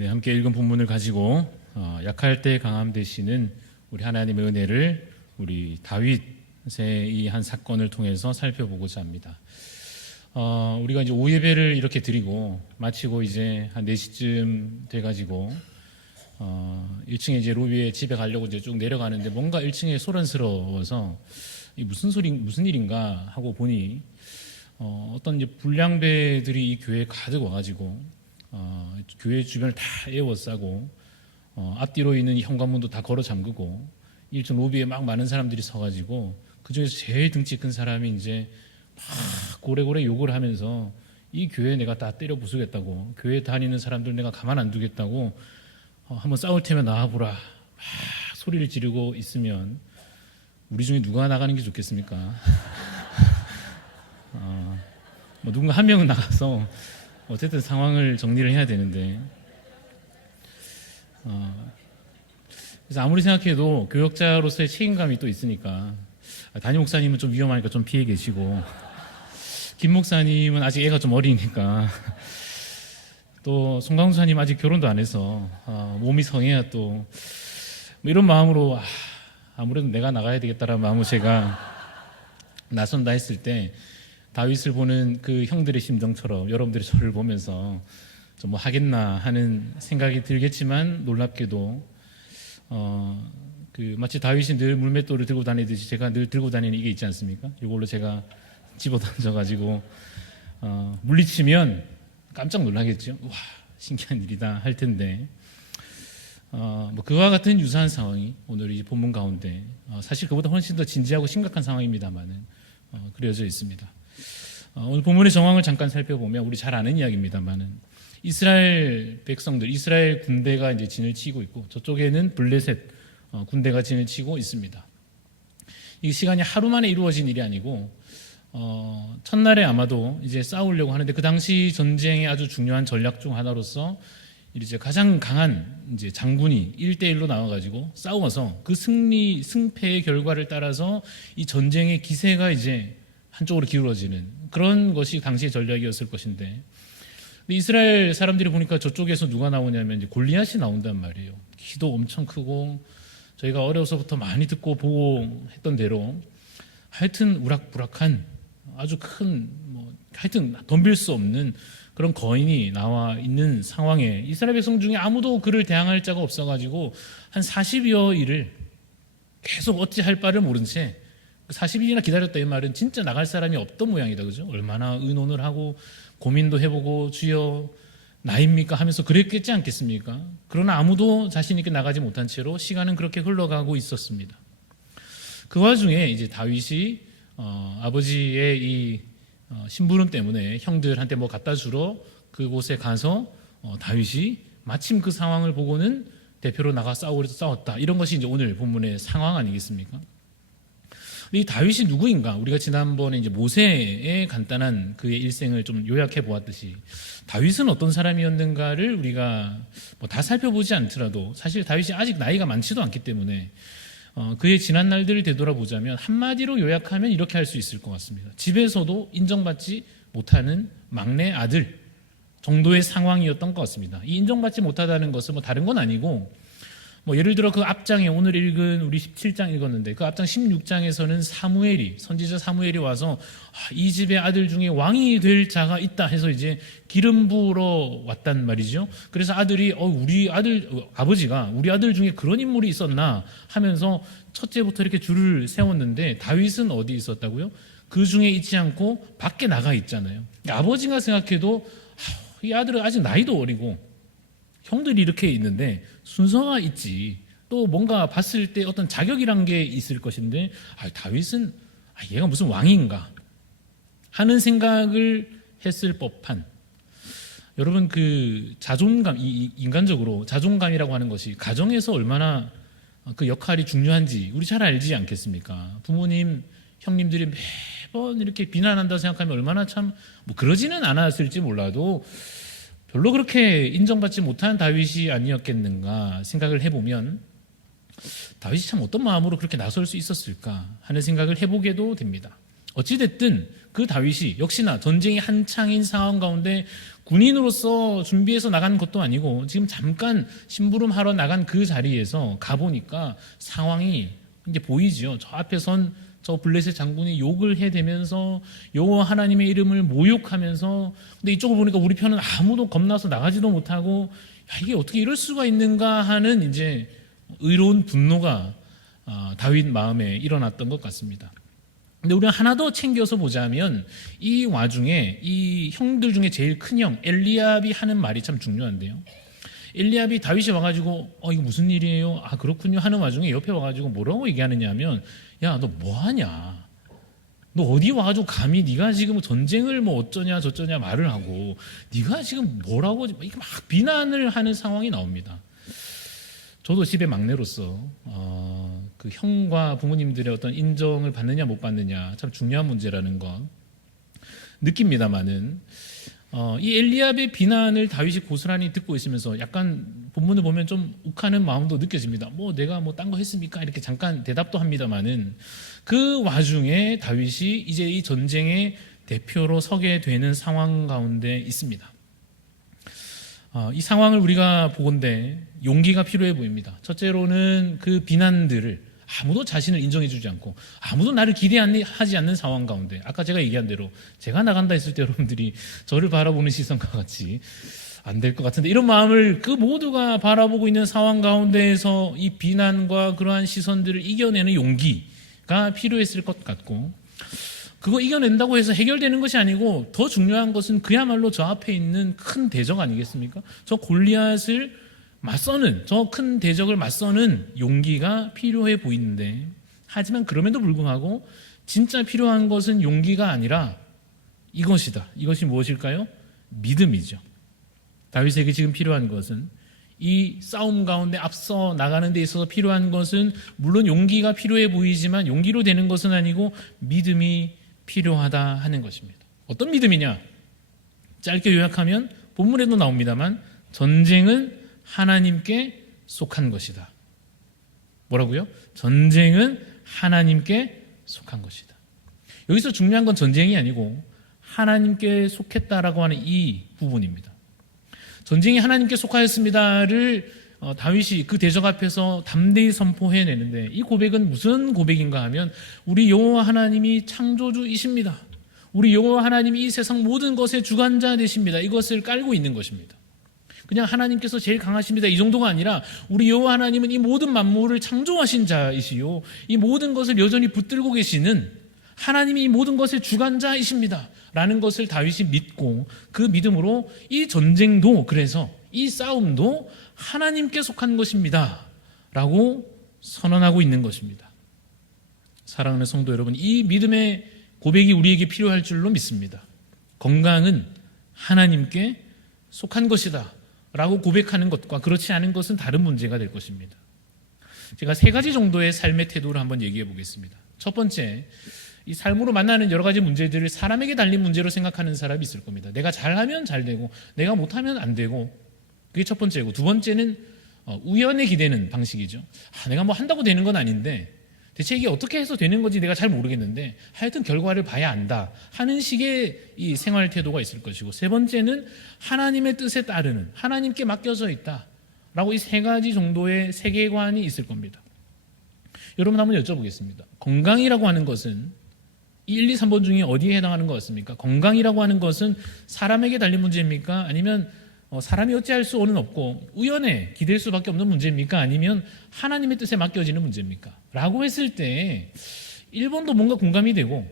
네, 함께 읽은 본문을 가지고 약할 때 강함 되시는 우리 하나님의 은혜를 우리 다윗의 이 한 사건을 통해서 살펴보고자 합니다. 우리가 이제 오예배를 이렇게 드리고 마치고 이제 한 4시쯤 돼가지고 1층에 이제 로비에 집에 가려고 이제 쭉 내려가는데 뭔가 1층에 소란스러워서 이 무슨 일인가 하고 보니 어떤 이제 불량배들이 이 교회에 가득 와가지고 교회 주변을 다 에워싸고 앞뒤로 있는 이 현관문도 다 걸어 잠그고 1층 로비에 막 많은 사람들이 서가지고 그 중에서 제일 등치 큰 사람이 이제 막 고래고래 욕을 하면서 이 교회 내가 다 때려 부수겠다고, 교회 다니는 사람들 내가 가만 안 두겠다고, 한번 싸울 테면 나와보라 막 소리를 지르고 있으면 우리 중에 누가 나가는 게 좋겠습니까? 뭐 누군가 한 명은 나가서 어쨌든 상황을 정리를 해야 되는데, 그래서 아무리 생각해도 교역자로서의 책임감이 또 있으니까 담임 목사님은 좀 위험하니까 좀 피해 계시고, 김 목사님은 아직 애가 좀 어리니까, 또 송강수사님 아직 결혼도 안 해서 몸이 성해야 또 뭐 이런 마음으로 아무래도 내가 나가야 되겠다라는 마음으로 제가 나선다 했을 때 다윗을 보는 그 형들의 심정처럼 여러분들이 저를 보면서 좀 뭐 하겠나 하는 생각이 들겠지만, 놀랍게도 마치 다윗이 늘 물맷돌을 들고 다니듯이 제가 늘 들고 다니는 이게 있지 않습니까? 이걸로 제가 집어 던져가지고 물리치면 깜짝 놀라겠죠. 와, 신기한 일이다 할 텐데, 뭐 그와 같은 유사한 상황이 오늘 이 본문 가운데 사실 그보다 훨씬 더 진지하고 심각한 상황입니다만은 그려져 있습니다. 오늘 본문의 정황을 잠깐 살펴보면 우리 잘 아는 이야기입니다만은 이스라엘 백성들, 이스라엘 군대가 이제 진을 치고 있고 저쪽에는 블레셋 군대가 진을 치고 있습니다. 이 시간이 하루 만에 이루어진 일이 아니고 첫날에 아마도 이제 싸우려고 하는데, 그 당시 전쟁의 아주 중요한 전략 중 하나로서 이제 가장 강한 이제 장군이 1대1로 나와가지고 싸워서 그 승패의 결과를 따라서 이 전쟁의 기세가 이제 한쪽으로 기울어지는 그런 것이 당시의 전략이었을 것인데, 이스라엘 사람들이 보니까 저쪽에서 누가 나오냐면 이제 골리앗이 나온단 말이에요. 키도 엄청 크고 저희가 어려서부터 많이 듣고 보고 했던 대로 하여튼 우락부락한 아주 큰 하여튼 덤빌 수 없는 그런 거인이 나와 있는 상황에 이스라엘 백성 중에 아무도 그를 대항할 자가 없어가지고 한 40여 일을 계속 어찌할 바를 모른 채 40일이나 기다렸다, 이 말은 진짜 나갈 사람이 없던 모양이다, 그죠? 얼마나 의논을 하고 고민도 해보고 주여 나입니까 하면서 그랬겠지 않겠습니까? 그러나 아무도 자신 있게 나가지 못한 채로 시간은 그렇게 흘러가고 있었습니다. 그 와중에 이제 다윗이 아버지의 이 심부름 때문에 형들한테 뭐 갖다 주러 그곳에 가서 다윗이 마침 그 상황을 보고는 대표로 나가 싸웠다. 이런 것이 이제 오늘 본문의 상황 아니겠습니까? 이 다윗이 누구인가? 우리가 지난번에 이제 모세의 간단한 그의 일생을 좀 요약해 보았듯이 다윗은 어떤 사람이었는가를 우리가 뭐 다 살펴보지 않더라도 사실 다윗이 아직 나이가 많지도 않기 때문에 그의 지난 날들을 되돌아보자면 한마디로 요약하면 이렇게 할 수 있을 것 같습니다. 집에서도 인정받지 못하는 막내 아들 정도의 상황이었던 것 같습니다. 이 인정받지 못하다는 것은 뭐 다른 건 아니고, 뭐 예를 들어 그 앞장에 오늘 읽은 우리 17장 읽었는데 그 앞장 16장에서는 선지자 사무엘이 와서 이 집의 아들 중에 왕이 될 자가 있다 해서 이제 기름 부으러 왔단 말이죠. 그래서 아들이 아버지가 우리 아들 중에 그런 인물이 있었나 하면서 첫째부터 이렇게 줄을 세웠는데, 다윗은 어디 있었다고요? 그 중에 있지 않고 밖에 나가 있잖아요. 아버지가 생각해도 이 아들은 아직 나이도 어리고 형들이 이렇게 있는데 순서가 있지, 또 뭔가 봤을 때 어떤 자격이란 게 있을 것인데 다윗은 얘가 무슨 왕인가 하는 생각을 했을 법한, 여러분 그 자존감, 인간적으로 자존감이라고 하는 것이 가정에서 얼마나 그 역할이 중요한지 우리 잘 알지 않겠습니까? 부모님, 형님들이 매번 이렇게 비난한다 생각하면 얼마나 참 뭐 그러지는 않았을지 몰라도 별로 그렇게 인정받지 못한 다윗이 아니었겠는가 생각을 해보면, 다윗이 참 어떤 마음으로 그렇게 나설 수 있었을까 하는 생각을 해보게도 됩니다. 어찌됐든 그 다윗이 역시나 전쟁이 한창인 상황 가운데 군인으로서 준비해서 나간 것도 아니고 지금 잠깐 심부름하러 나간 그 자리에서 가보니까 상황이 이제 보이지요. 저 앞에 선 저 블레셋 장군이 욕을 해대면서 여호와 하나님의 이름을 모욕하면서, 근데 이쪽을 보니까 우리 편은 아무도 겁나서 나가지도 못하고, 야, 이게 어떻게 이럴 수가 있는가 하는 이제 의로운 분노가 다윗 마음에 일어났던 것 같습니다. 근데 우리가 하나 더 챙겨서 보자면 이 와중에 이 형들 중에 제일 큰 형 엘리압이 하는 말이 참 중요한데요. 엘리압이 다윗이 와가지고 이거 무슨 일이에요? 아 그렇군요 하는 와중에 옆에 와가지고 뭐라고 얘기하느냐 하면, 야 너 뭐하냐? 너 어디 와가지고 감히 네가 지금 전쟁을 뭐 어쩌냐 저쩌냐 말을 하고 네가 지금 뭐라고 이렇게 막 비난을 하는 상황이 나옵니다. 저도 집의 막내로서 그 형과 부모님들의 어떤 인정을 받느냐 못 받느냐 참 중요한 문제라는 거 느낍니다만은, 이 엘리압의 비난을 다윗이 고스란히 듣고 있으면서 약간 본문을 보면 좀 욱하는 마음도 느껴집니다. 뭐 내가 뭐 딴 거 했습니까? 이렇게 잠깐 대답도 합니다만은, 그 와중에 다윗이 이제 이 전쟁의 대표로 서게 되는 상황 가운데 있습니다. 이 상황을 우리가 보건대 용기가 필요해 보입니다. 첫째로는 그 비난들을 아무도 자신을 인정해주지 않고 아무도 나를 기대하지 않는 상황 가운데, 아까 제가 얘기한 대로 제가 나간다 했을 때 여러분들이 저를 바라보는 시선과 같이 안 될 것 같은데, 이런 마음을 그 모두가 바라보고 있는 상황 가운데에서 이 비난과 그러한 시선들을 이겨내는 용기가 필요했을 것 같고, 그거 이겨낸다고 해서 해결되는 것이 아니고 더 중요한 것은 그야말로 저 앞에 있는 큰 대적 아니겠습니까? 저 골리앗을 맞서는, 저 큰 대적을 맞서는 용기가 필요해 보이는데, 하지만 그럼에도 불구하고 진짜 필요한 것은 용기가 아니라 이것이다. 이것이 무엇일까요? 믿음이죠. 다윗에게 지금 필요한 것은, 이 싸움 가운데 앞서 나가는 데 있어서 필요한 것은 물론 용기가 필요해 보이지만 용기로 되는 것은 아니고 믿음이 필요하다 하는 것입니다. 어떤 믿음이냐? 짧게 요약하면 본문에도 나옵니다만 전쟁은 하나님께 속한 것이다. 뭐라고요? 전쟁은 하나님께 속한 것이다. 여기서 중요한 건 전쟁이 아니고 하나님께 속했다라고 하는 이 부분입니다. 전쟁이 하나님께 속하였습니다를 다윗이 그 대적 앞에서 담대히 선포해내는데, 이 고백은 무슨 고백인가 하면 우리 여호와 하나님이 창조주이십니다. 우리 여호와 하나님이 이 세상 모든 것의 주관자 되십니다. 이것을 깔고 있는 것입니다. 그냥 하나님께서 제일 강하십니다 이 정도가 아니라 우리 여호와 하나님은 이 모든 만물을 창조하신 자이시요, 이 모든 것을 여전히 붙들고 계시는 하나님이 이 모든 것의 주관자이십니다 라는 것을 다윗이 믿고, 그 믿음으로 이 전쟁도, 그래서 이 싸움도 하나님께 속한 것입니다 라고 선언하고 있는 것입니다. 사랑하는 성도 여러분, 이 믿음의 고백이 우리에게 필요할 줄로 믿습니다. 건강은 하나님께 속한 것이다 라고 고백하는 것과 그렇지 않은 것은 다른 문제가 될 것입니다. 제가 세 가지 정도의 삶의 태도를 한번 얘기해 보겠습니다. 첫 번째, 이 삶으로 만나는 여러 가지 문제들을 사람에게 달린 문제로 생각하는 사람이 있을 겁니다. 내가 잘하면 잘 되고 내가 못하면 안 되고, 그게 첫 번째고, 두 번째는 우연에 기대는 방식이죠. 내가 뭐 한다고 되는 건 아닌데 대체 이게 어떻게 해서 되는 건지 내가 잘 모르겠는데 하여튼 결과를 봐야 안다 하는 식의 이 생활 태도가 있을 것이고, 세 번째는 하나님의 뜻에 따르는, 하나님께 맡겨져 있다 라고 이 세 가지 정도의 세계관이 있을 겁니다. 여러분 한번 여쭤보겠습니다. 건강이라고 하는 것은 1, 2, 3번 중에 어디에 해당하는 것 같습니까? 건강이라고 하는 것은 사람에게 달린 문제입니까? 아니면 사람이 어찌할 수 없고 우연에 기댈 수밖에 없는 문제입니까? 아니면 하나님의 뜻에 맡겨지는 문제입니까? 라고 했을 때 1번도 뭔가 공감이 되고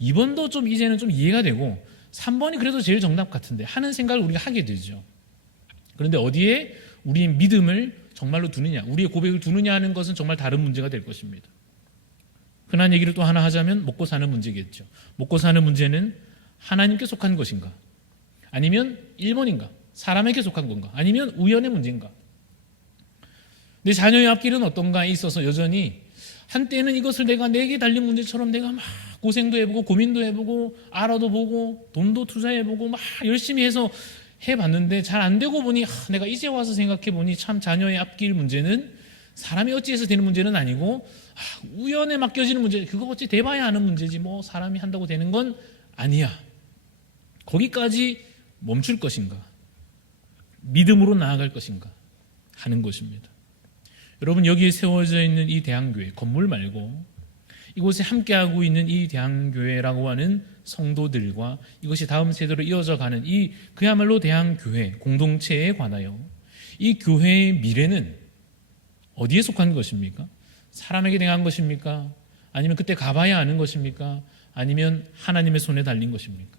2번도 좀 이제는 좀 이해가 되고 3번이 그래도 제일 정답 같은데 하는 생각을 우리가 하게 되죠. 그런데 어디에 우리의 믿음을 정말로 두느냐, 우리의 고백을 두느냐 하는 것은 정말 다른 문제가 될 것입니다. 흔한 얘기를 또 하나 하자면 먹고 사는 문제겠죠. 먹고 사는 문제는 하나님께 속한 것인가? 아니면 1번인가? 사람에게 속한 건가? 아니면 우연의 문제인가? 내 자녀의 앞길은 어떤가에 있어서 여전히 한때는 이것을 내게 달린 문제처럼 내가 막 고생도 해보고 고민도 해보고 알아도 보고 돈도 투자해보고 막 열심히 해서 해봤는데 잘 안 되고 보니 내가 이제 와서 생각해 보니 참 자녀의 앞길 문제는 사람이 어찌해서 되는 문제는 아니고 우연에 맡겨지는 문제, 그거 어찌 돼봐야 하는 문제지 뭐 사람이 한다고 되는 건 아니야. 거기까지 멈출 것인가, 믿음으로 나아갈 것인가 하는 것입니다. 여러분, 여기에 세워져 있는 이 대한교회, 건물 말고 이곳에 함께하고 있는 이 대한교회라고 하는 성도들과 이것이 다음 세대로 이어져 가는 이 그야말로 대한교회 공동체에 관하여 이 교회의 미래는 어디에 속한 것입니까? 사람에게 대한 것입니까? 아니면 그때 가봐야 아는 것입니까? 아니면 하나님의 손에 달린 것입니까?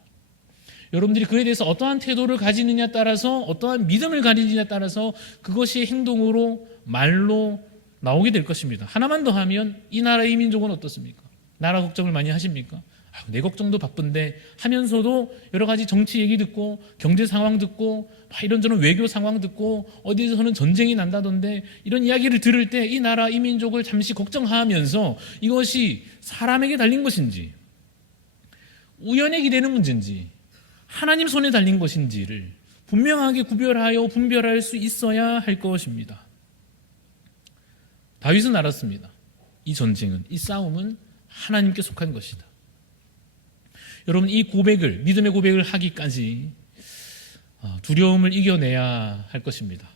여러분들이 그에 대해서 어떠한 태도를 가지느냐에 따라서, 어떠한 믿음을 가지느냐에 따라서 그것이 행동으로, 말로 나오게 될 것입니다. 하나만 더 하면 이 나라의 민족은 어떻습니까? 나라 걱정을 많이 하십니까? 내 걱정도 바쁜데 하면서도 여러 가지 정치 얘기 듣고 경제 상황 듣고 이런저런 외교 상황 듣고 어디서는 전쟁이 난다던데 이런 이야기를 들을 때 이 나라, 이 민족을 잠시 걱정하면서 이것이 사람에게 달린 것인지, 우연에 기대는 문제인지, 하나님 손에 달린 것인지를 분명하게 구별하여 분별할 수 있어야 할 것입니다. 다윗은 알았습니다. 이 전쟁은, 이 싸움은 하나님께 속한 것이다. 여러분, 이 고백을, 믿음의 고백을 하기까지 두려움을 이겨내야 할 것입니다.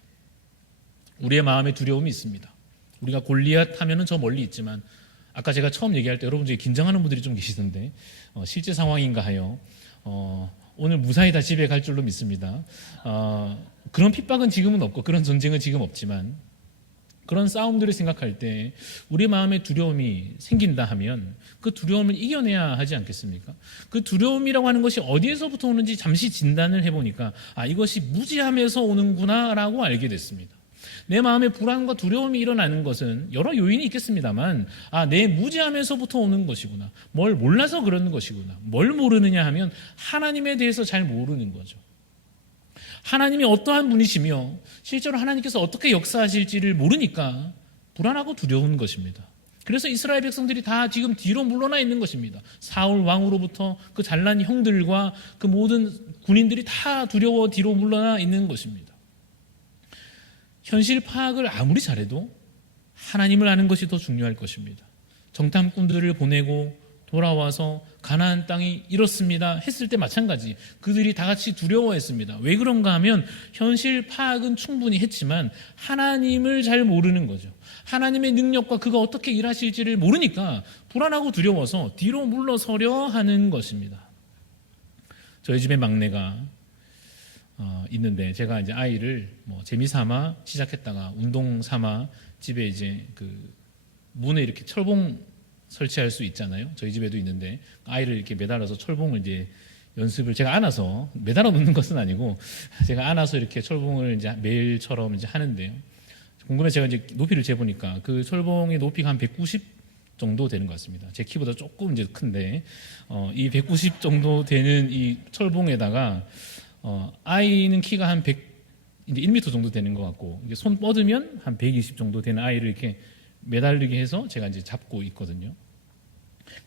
우리의 마음에 두려움이 있습니다. 우리가 골리앗 하면은 저 멀리 있지만, 아까 제가 처음 얘기할 때 여러분 중에 긴장하는 분들이 좀 계시던데 실제 상황인가 하여 오늘 무사히 다 집에 갈 줄로 믿습니다. 그런 핍박은 지금은 없고 그런 전쟁은 지금 없지만, 그런 싸움들을 생각할 때 우리 마음에 두려움이 생긴다 하면 그 두려움을 이겨내야 하지 않겠습니까? 그 두려움이라고 하는 것이 어디에서부터 오는지 잠시 진단을 해보니까 이것이 무지함에서 오는구나 라고 알게 됐습니다. 내 마음에 불안과 두려움이 일어나는 것은 여러 요인이 있겠습니다만 내 무지함에서부터 오는 것이구나, 뭘 몰라서 그러는 것이구나. 뭘 모르느냐 하면 하나님에 대해서 잘 모르는 거죠. 하나님이 어떠한 분이시며 실제로 하나님께서 어떻게 역사하실지를 모르니까 불안하고 두려운 것입니다. 그래서 이스라엘 백성들이 다 지금 뒤로 물러나 있는 것입니다. 사울 왕으로부터 그 잘난 형들과 그 모든 군인들이 다 두려워 뒤로 물러나 있는 것입니다. 현실 파악을 아무리 잘해도 하나님을 아는 것이 더 중요할 것입니다. 정탐꾼들을 보내고 돌아와서 가나안 땅이 이렇습니다 했을 때 마찬가지, 그들이 다 같이 두려워했습니다. 왜 그런가 하면 현실 파악은 충분히 했지만 하나님을 잘 모르는 거죠. 하나님의 능력과 그가 어떻게 일하실지를 모르니까 불안하고 두려워서 뒤로 물러서려 하는 것입니다. 저희 집에 막내가 있는데 제가 이제 아이를 재미삼아 시작했다가 운동 삼아 집에 이제 그 문에 이렇게 철봉 설치할 수 있잖아요. 저희 집에도 있는데 아이를 이렇게 매달아서 철봉을 이제 연습을 제가 안아서, 매달아 놓는 것은 아니고 제가 안아서 이렇게 철봉을 이제 매일처럼 이제 하는데요. 궁금해 제가 이제 높이를 재보니까 그 철봉의 높이가 한 190 정도 되는 것 같습니다. 제 키보다 조금 이제 큰데 이 190 정도 되는 이 철봉에다가 아이는 키가 한 1m 정도 되는 것 같고 이게 손 뻗으면 한 120 정도 되는 아이를 이렇게 매달리게 해서 제가 이제 잡고 있거든요.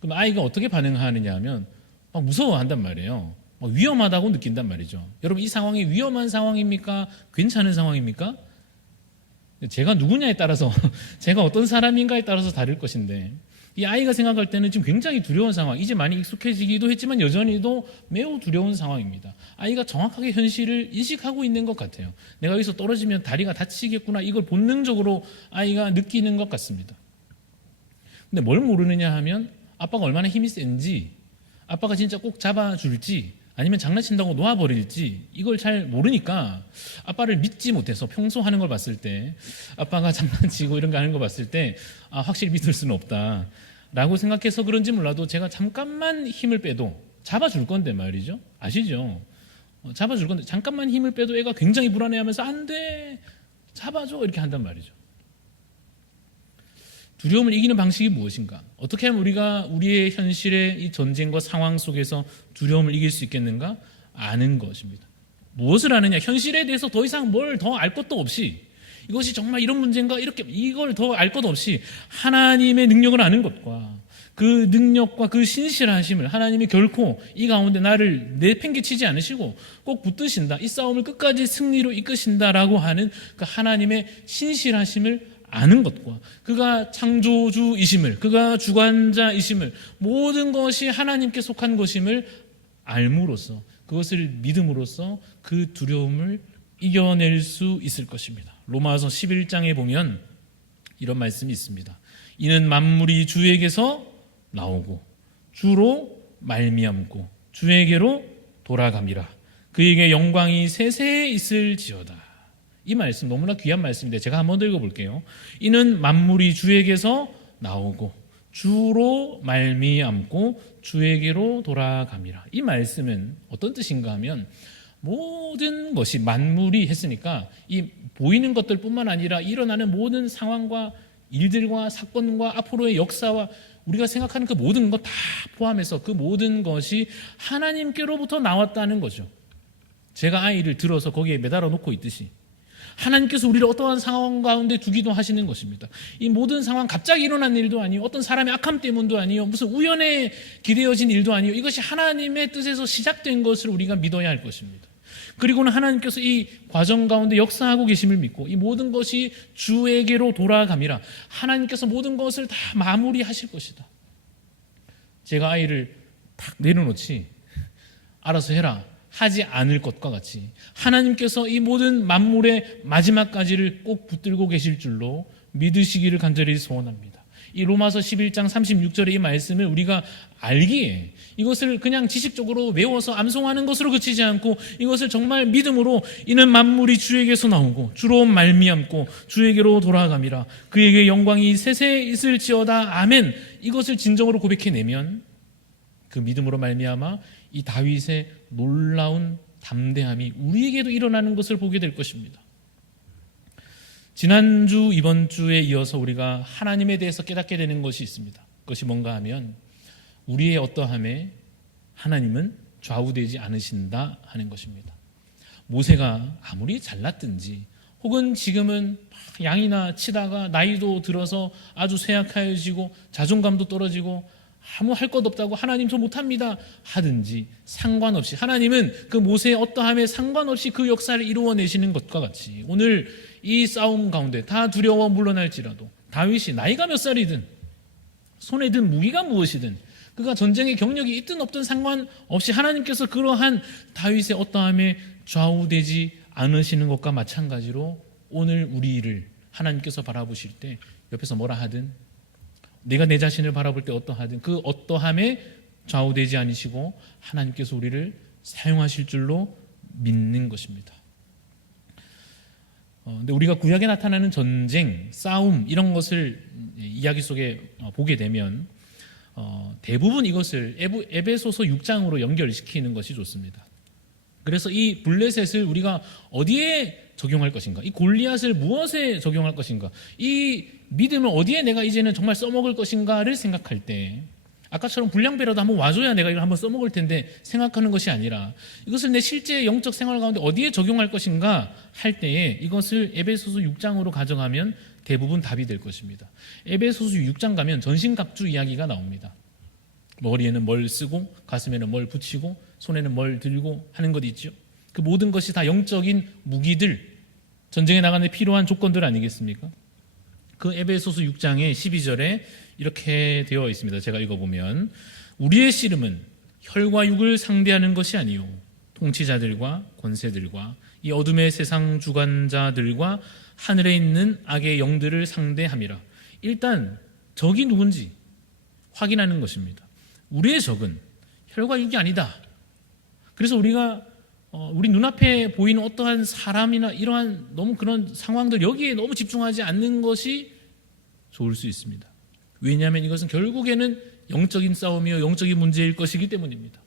그럼 아이가 어떻게 반응하느냐 하면 막 무서워한단 말이에요. 막 위험하다고 느낀단 말이죠. 여러분, 이 상황이 위험한 상황입니까? 괜찮은 상황입니까? 제가 누구냐에 따라서 제가 어떤 사람인가에 따라서 다를 것인데, 이 아이가 생각할 때는 지금 굉장히 두려운 상황, 이제 많이 익숙해지기도 했지만 여전히도 매우 두려운 상황입니다. 아이가 정확하게 현실을 인식하고 있는 것 같아요. 내가 여기서 떨어지면 다리가 다치겠구나, 이걸 본능적으로 아이가 느끼는 것 같습니다. 근데 뭘 모르느냐 하면 아빠가 얼마나 힘이 센지, 아빠가 진짜 꼭 잡아줄지 아니면 장난친다고 놓아버릴지 이걸 잘 모르니까 아빠를 믿지 못해서, 평소 하는 걸 봤을 때 아빠가 장난치고 이런 거 하는 거 봤을 때 확실히 믿을 수는 없다 라고 생각해서 그런지 몰라도 제가 잠깐만 힘을 빼도 잡아줄 건데 말이죠. 아시죠? 잡아줄 건데 잠깐만 힘을 빼도 애가 굉장히 불안해하면서 안 돼, 잡아줘, 이렇게 한단 말이죠. 두려움을 이기는 방식이 무엇인가? 어떻게 하면 우리가 우리의 현실의 이 전쟁과 상황 속에서 두려움을 이길 수 있겠는가? 아는 것입니다. 무엇을 아느냐? 현실에 대해서 더 이상 뭘 더 알 것도 없이, 이것이 정말 이런 문제인가? 이렇게 이걸 더 알 것 없이 하나님의 능력을 아는 것과 그 능력과 그 신실하심을, 하나님이 결코 이 가운데 나를 내팽개치지 않으시고 꼭 붙드신다, 이 싸움을 끝까지 승리로 이끄신다라고 하는 그 하나님의 신실하심을 아는 것과 그가 창조주이심을, 그가 주관자이심을, 모든 것이 하나님께 속한 것임을 알므로써 그것을 믿음으로써 그 두려움을 이겨낼 수 있을 것입니다. 로마서 11장에 보면 이런 말씀이 있습니다. 이는 만물이 주에게서 나오고 주로 말미암고 주에게로 돌아감이라. 그에게 영광이 세세에 있을지어다. 이 말씀 너무나 귀한 말씀인데 제가 한번 더 읽어볼게요. 이는 만물이 주에게서 나오고 주로 말미암고 주에게로 돌아감이라. 이 말씀은 어떤 뜻인가 하면 모든 것이 만물이 했으니까 이 보이는 것들뿐만 아니라 일어나는 모든 상황과 일들과 사건과 앞으로의 역사와 우리가 생각하는 그 모든 것 다 포함해서 그 모든 것이 하나님께로부터 나왔다는 거죠. 제가 아이를 들어서 거기에 매달아 놓고 있듯이 하나님께서 우리를 어떠한 상황 가운데 두기도 하시는 것입니다. 이 모든 상황 갑자기 일어난 일도 아니요, 어떤 사람의 악함 때문도 아니요, 무슨 우연에 기대어진 일도 아니요, 이것이 하나님의 뜻에서 시작된 것을 우리가 믿어야 할 것입니다. 그리고는 하나님께서 이 과정 가운데 역사하고 계심을 믿고 이 모든 것이 주에게로 돌아감이라. 하나님께서 모든 것을 다 마무리하실 것이다. 제가 아이를 탁 내려놓지 알아서 해라 하지 않을 것과 같이 하나님께서 이 모든 만물의 마지막까지를 꼭 붙들고 계실 줄로 믿으시기를 간절히 소원합니다. 이 로마서 11장 36절의 이 말씀을 우리가 알기에 이것을 그냥 지식적으로 외워서 암송하는 것으로 그치지 않고 이것을 정말 믿음으로 이는 만물이 주에게서 나오고 주로 말미암고 주에게로 돌아감이라. 그에게 영광이 세세에 있을지어다. 아멘. 이것을 진정으로 고백해내면 그 믿음으로 말미암아 이 다윗의 놀라운 담대함이 우리에게도 일어나는 것을 보게 될 것입니다. 지난주 이번 주에 이어서 우리가 하나님에 대해서 깨닫게 되는 것이 있습니다. 그것이 뭔가 하면 우리의 어떠함에 하나님은 좌우되지 않으신다 하는 것입니다. 모세가 아무리 잘났든지 혹은 지금은 양이나 치다가 나이도 들어서 아주 쇠약해지고 자존감도 떨어지고 아무 할 것 없다고 하나님 저 못합니다 하든지 상관없이 하나님은 그 모세의 어떠함에 상관없이 그 역사를 이루어내시는 것과 같이 오늘 이 싸움 가운데 다 두려워 물러날지라도 다윗이 나이가 몇 살이든 손에 든 무기가 무엇이든 그가 전쟁의 경력이 있든 없든 상관없이 하나님께서 그러한 다윗의 어떠함에 좌우되지 않으시는 것과 마찬가지로 오늘 우리를 하나님께서 바라보실 때 옆에서 뭐라 하든 내가 내 자신을 바라볼 때 어떠하든 그 어떠함에 좌우되지 않으시고 하나님께서 우리를 사용하실 줄로 믿는 것입니다. 근데 우리가 구약에 나타나는 전쟁, 싸움 이런 것을 이야기 속에 보게 되면 대부분 이것을 에베소서 6장으로 연결시키는 것이 좋습니다. 그래서 이 블레셋을 우리가 어디에 적용할 것인가? 이 골리앗을 무엇에 적용할 것인가? 이 믿음을 어디에 내가 이제는 정말 써먹을 것인가를 생각할 때 아까처럼 불량배라도 한번 와줘야 내가 이걸 한번 써먹을 텐데 생각하는 것이 아니라 이것을 내 실제 영적 생활 가운데 어디에 적용할 것인가 할 때에 이것을 에베소서 6장으로 가져가면 대부분 답이 될 것입니다. 에베소서 6장 가면 전신갑주 이야기가 나옵니다. 머리에는 뭘 쓰고 가슴에는 뭘 붙이고 손에는 뭘 들고 하는 것 있죠. 그 모든 것이 다 영적인 무기들, 전쟁에 나가는 데 필요한 조건들 아니겠습니까? 그 에베소서 6장의 12절에 이렇게 되어 있습니다. 제가 읽어보면 우리의 씨름은 혈과 육을 상대하는 것이 아니요 통치자들과 권세들과 이 어둠의 세상 주관자들과 하늘에 있는 악의 영들을 상대함이라. 일단 적이 누군지 확인하는 것입니다. 우리의 적은 혈과 육이 아니다. 그래서 우리가 우리 눈앞에 보이는 어떠한 사람이나 이러한 너무 그런 상황들 여기에 너무 집중하지 않는 것이 좋을 수 있습니다. 왜냐하면 이것은 결국에는 영적인 싸움이요 영적인 문제일 것이기 때문입니다.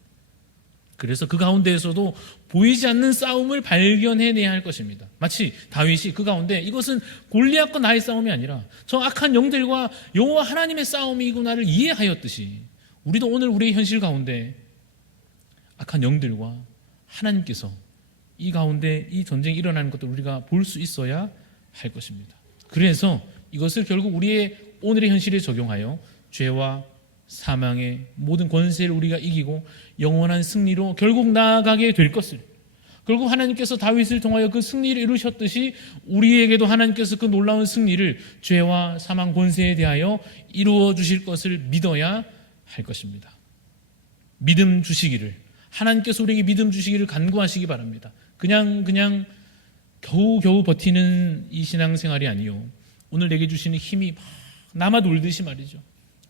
그래서 그 가운데에서도 보이지 않는 싸움을 발견해내야 할 것입니다. 마치 다윗이 그 가운데 이것은 골리앗과 나의 싸움이 아니라 저 악한 영들과 여호와 하나님의 싸움이구나를 이해하였듯이 우리도 오늘 우리의 현실 가운데 악한 영들과 하나님께서 이 가운데 이 전쟁이 일어나는 것도 우리가 볼 수 있어야 할 것입니다. 그래서 이것을 결국 우리의 오늘의 현실에 적용하여 죄와 사망의 모든 권세를 우리가 이기고 영원한 승리로 결국 나아가게 될 것을, 결국 하나님께서 다윗을 통하여 그 승리를 이루셨듯이 우리에게도 하나님께서 그 놀라운 승리를 죄와 사망 권세에 대하여 이루어 주실 것을 믿어야 할 것입니다. 믿음 주시기를 하나님께서 우리에게 믿음 주시기를 간구하시기 바랍니다. 그냥 겨우겨우 버티는 이 신앙생활이 아니요, 오늘 내게 주시는 힘이 막 남아 돌듯이 말이죠.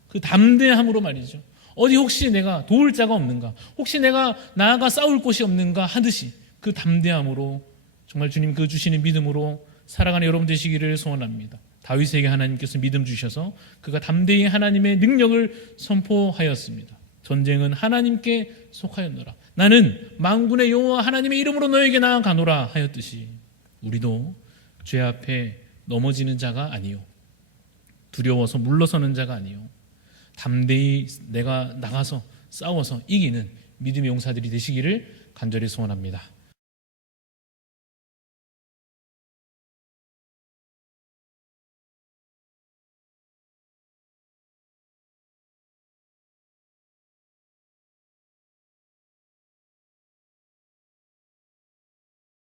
그 담대함으로 말이죠. 어디 혹시 내가 도울 자가 없는가, 혹시 내가 나아가 싸울 곳이 없는가 하듯이 그 담대함으로 정말 주님 그 주시는 믿음으로 살아가는 여러분 되시기를 소원합니다. 다윗에게 하나님께서 믿음 주셔서 그가 담대히 하나님의 능력을 선포하였습니다. 전쟁은 하나님께 속하였노라. 나는 만군의 여호와 하나님의 이름으로 너에게 나아가노라 하였듯이 우리도 죄 앞에 넘어지는 자가 아니요, 두려워서 물러서는 자가 아니요, 담대히 내가 나가서 싸워서 이기는 믿음의 용사들이 되시기를 간절히 소원합니다.